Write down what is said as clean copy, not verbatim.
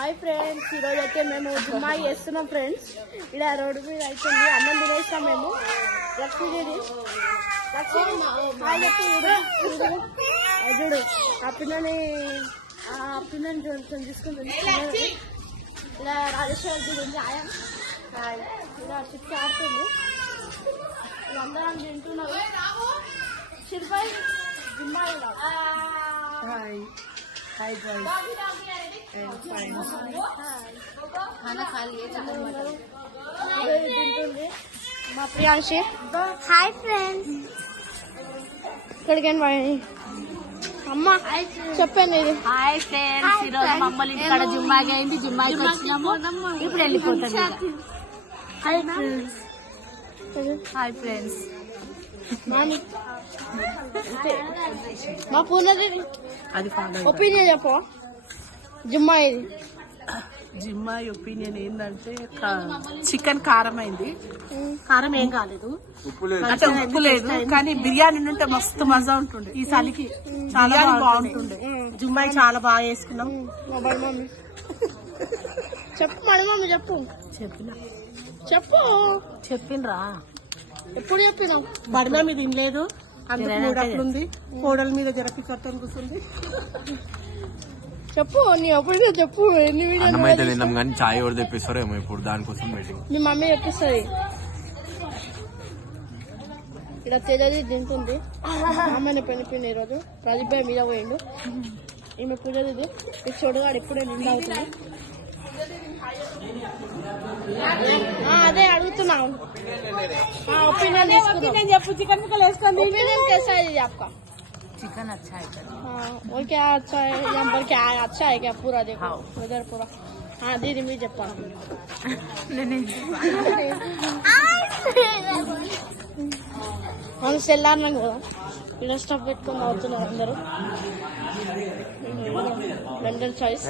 Hi friends, ఈరోజు అయితే మేము జుమ్మా చేస్తున్నాం ఫ్రెండ్స్. ఇలా రోడ్డు మీద అవుతుంది, అన్నం తినేస్తాం మేము. లక్ష్మీదేవి చూడు ఆ పిల్లని తీసుకుంటుంది. ఇలా రాజేశ్వరి గురించి ఆయన ఇలా చిప్స్ ఆడుతుంది. వీళ్ళందరం తింటున్నారు. శిల్పై జుమ్మా మా ప్రియాంశి. Hi friends. ఇక్కడికి అమ్మ చెప్పండి. ఇది హాయ్ ఫ్రెండ్స్, ఈరోజు మమ్మల్ని ఇక్కడ జుమ్మాకి అయింది. జుమ్మాకి వచ్చినాము, ఇప్పుడు వెళ్ళిపోతాం. Hi friends. Hi friends. మా పూర్ణది అది ఒపీనియన్ చెప్పు. జుమ్మా ఇది జిమ్మా ఒపీనియన్ ఏంటంటే చికెన్ కారం అయింది. కారం ఏం కాలేదు, అంటే ఉప్పు లేదు, కానీ బిర్యానీ ఉంటే మస్తు మజా ఉంటుండే. ఈ చలికి చాలా బాగుంటుండే. జుమ్మాయి చాలా బాగా వేసుకున్నాం. మమ్మీ చెప్పు, మడి మమ్మీ చెప్పు. చెప్పిండ్రా? ఎప్పుడు చెప్పినావు? బడినా మీద తినలేదు, అందుకు మూడట్లుంది. కోడల మీద జరపి కట్టని కూర్చుంది. చెప్పు, నీ ఒపీనియన్ చెప్పు. ఎన్ని వీడియో తిన్నాం కానీ చాయ్ ఎవరు తెప్పిస్తారేమో ఇప్పుడు, దానికోసం వెయిటింగ్. మీ మమ్మీ తెప్పిస్తుంది. ఇలా తేజది తింటుంది. ఆమె పెనిపోయింది ఈరోజు. ప్రదీప్ భాయ్ మీద పోయిండు. ఈమె పూజ ఇది చూడగాడు ఇప్పుడే నిండా అవుతుంది. అదే అడుగుతున్నావు. ఒపీనియన్ చెప్పు. చికెన్ ముక్కలు వేసుకుంది. ఒపీనియన్ कैसा है आपका? चिकन अच्छा है और क्या अच्छा है? यहाँ पर क्या अच्छा है क्या? पूरा देखो उधर पूरा. हाँ दीदी मी చెప్పాను. మనం సెల్లార్నం కదా, ఇలా స్టఫ్ పెట్టుకొని అవుతున్నారు అందరూ. London choice